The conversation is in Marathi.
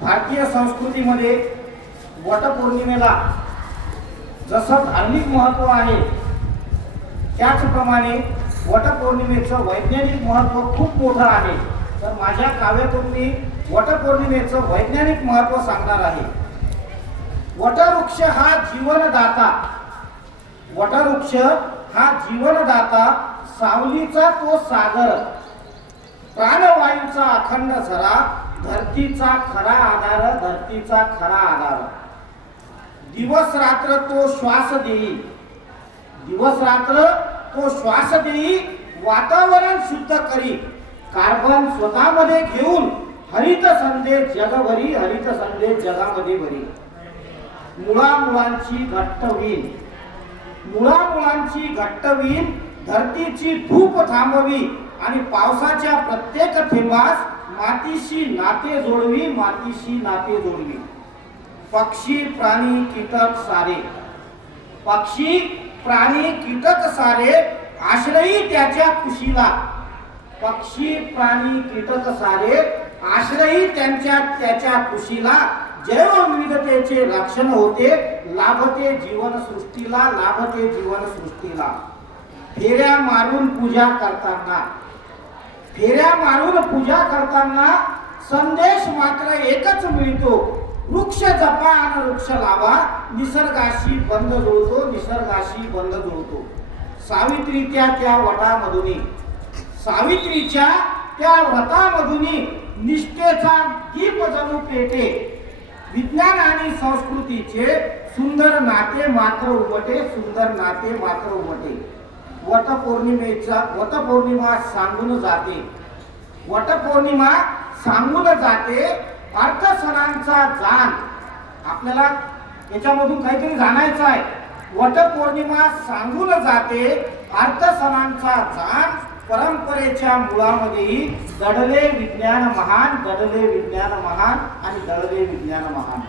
भारतीय संस्कृतीमध्ये वटपौर्णिमेला जसं धार्मिक महत्त्व आहे त्याचप्रमाणे वटपौर्णिमेचं वैज्ञानिक महत्त्व खूप मोठं आहे। तर माझ्या काव्यातून मी वटपौर्णिमेचं वैज्ञानिक महत्त्व सांगणार आहे। वटवृक्ष हा जीवनदाता, वटवृक्ष हा जीवनदाता, सावलीचा तो सागर, प्राणवायूचा अखंड झरा, धरतीचा खरा आधार, धरतीचा खरा आधार। दिवस रात्र तो श्वास देई, दिवस रात्र तो श्वास देई, वातावरण शुद्ध करी, कार्बन स्वतःमध्ये घेऊन हरित संदेश जगभरी, हरित संदेश जगामध्ये भरी। मुळामुळांची घट्ट वीण, मुळामुळांची घट्ट वीण, धरतीची धूप थांबवी आणि पावसाच्या प्रत्येक थेंबास मातीशी नाते जोडवी, मातीशी नाते जोडवी। पक्षी प्राणी कीटक सारे, पक्षी प्राणी कीटक सारे, आश्रयी त्याच्या कुशीला, पक्षी प्राणी कीटक सारे, आश्रयी त्याच्या कुशीला। जैवविविधतेचे रक्षण होते, लाभते जीवन सृष्टीला, लाभते जीवन सृष्टीला। फेऱ्या मारून पूजा करताना, फेऱ्या मारून पूजा करताना संदेश मात्र एकच मिळतो, वृक्ष जपा आणि वृक्ष लावा, निसर्गाशी बंध जुळतो, निसर्गाशी बंध जुळतो। सावित्रीच्या त्या वटामधून, सावित्रीच्या त्या व्रतामधून निष्ठेचा दीप जणू पेटे, विज्ञान आणि संस्कृतीचे सुंदर नाते मात्र उमटे, सुंदर नाते मात्र उमटे। वटपौर्णिमा सांगून जाते, वटपौर्णिमा सांगून जाते, अर्थ सणांचा जाण। आपल्याला याच्यामधून काहीतरी जाणायचं आहे। वटपौर्णिमा सांगून जाते, अर्थ सणांचा जाण, परंपरेच्या मुळामध्येही दडले विज्ञान महान, दडले विज्ञान महान आणि दडले विज्ञान महान।